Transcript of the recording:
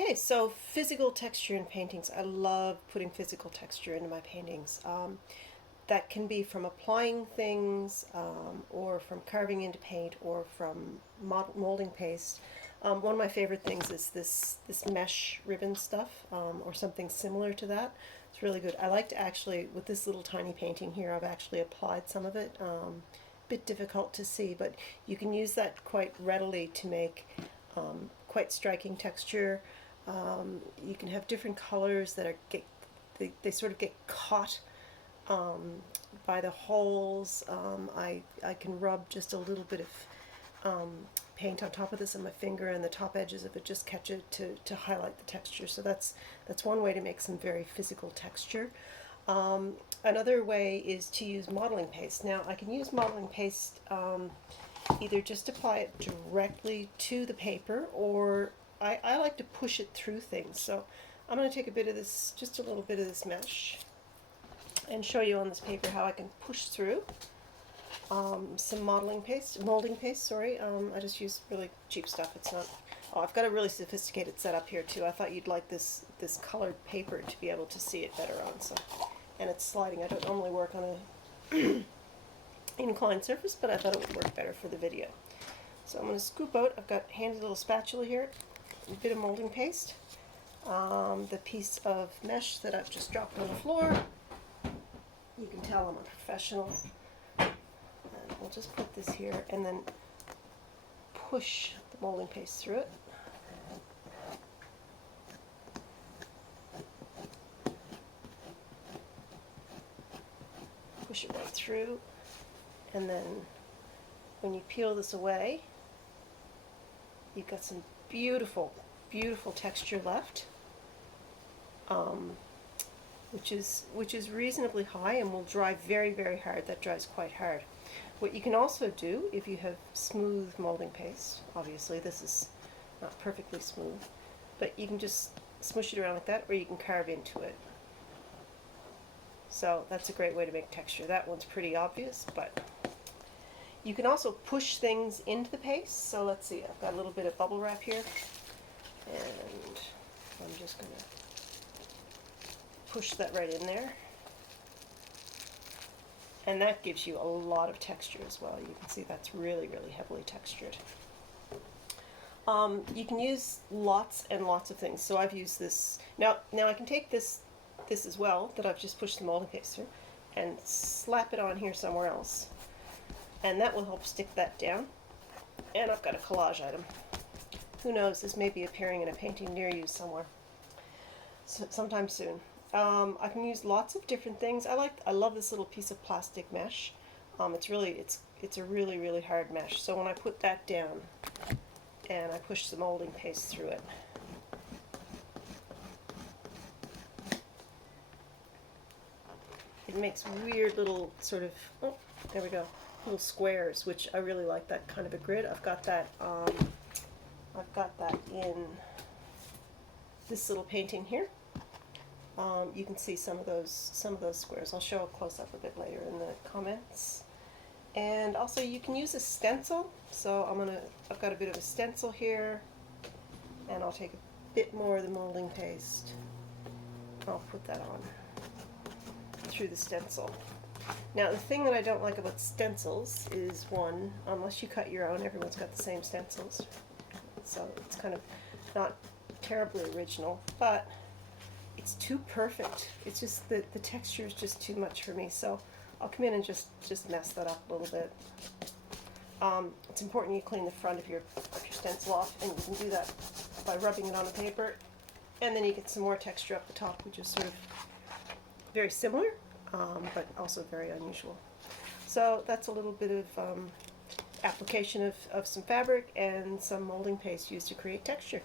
Okay, so physical texture in paintings. I love putting physical texture into my paintings. That can be from applying things, or from carving into paint, or from molding paste. One of my favorite things is this mesh ribbon stuff, or something similar to that. It's really good. I like to actually, with this little tiny painting here, I've actually applied some of it. Bit difficult to see, but you can use that quite readily to make quite striking texture. You can have different colors that they sort of get caught by the holes. I can rub just a little bit of paint on top of this on my finger, and the top edges of it just catch it to highlight the texture. So that's one way to make some very physical texture. Another way is to use modeling paste. Now I can use modeling paste either just apply it directly to the paper, or I like to push it through things. So I'm going to take a bit of this, just a little bit of this mesh, and show you on this paper how I can push through some molding paste. Sorry, I just use really cheap stuff. It's not. Oh, I've got a really sophisticated setup here too. I thought you'd like this colored paper to be able to see it better on. So, and it's sliding. I don't normally work on a inclined surface, but I thought it would work better for the video. So I'm going to scoop out. I've got a handy little spatula here, a bit of molding paste, the piece of mesh that I've just dropped on the floor. You can tell I'm a professional. And we'll just put this here and then push the molding paste through it. Push it right through, and then when you peel this away, you've got some beautiful, beautiful texture left, which is reasonably high and will dry very, very hard. That dries quite hard. What you can also do, if you have smooth molding paste, obviously this is not perfectly smooth, but you can just smush it around like that, or you can carve into it. So that's a great way to make texture. That one's pretty obvious, but you can also push things into the paste. So let's see, I've got a little bit of bubble wrap here, and I'm just going to push that right in there. And that gives you a lot of texture as well. You can see that's really, really heavily textured. You can use lots and lots of things. So I've used this. Now I can take this as well, that I've just pushed the molding paste through, and slap it on here somewhere else. And that will help stick that down. And I've got a collage item. Who knows, this may be appearing in a painting near you somewhere. Sometime soon. I can use lots of different things. I love this little piece of plastic mesh. It's a really, really hard mesh. So when I put that down and I push the molding paste through it, it makes weird little sort of, oh, there we go, little squares, which I really like that kind of a grid. I've got that in this little painting here. You can see some of those squares. I'll show a close-up a bit later in the comments. And also you can use a stencil. So I've got a bit of a stencil here, and I'll take a bit more of the molding paste. I'll put that on through the stencil. Now the thing that I don't like about stencils is, one, unless you cut your own, everyone's got the same stencils. So it's kind of not terribly original, but it's too perfect. It's just the texture is just too much for me. So I'll come in and just mess that up a little bit. It's important you clean the front of your stencil off, and you can do that by rubbing it on the paper, and then you get some more texture up the top, which is sort of very similar, but also very unusual. So that's a little bit of application of some fabric and some molding paste used to create texture.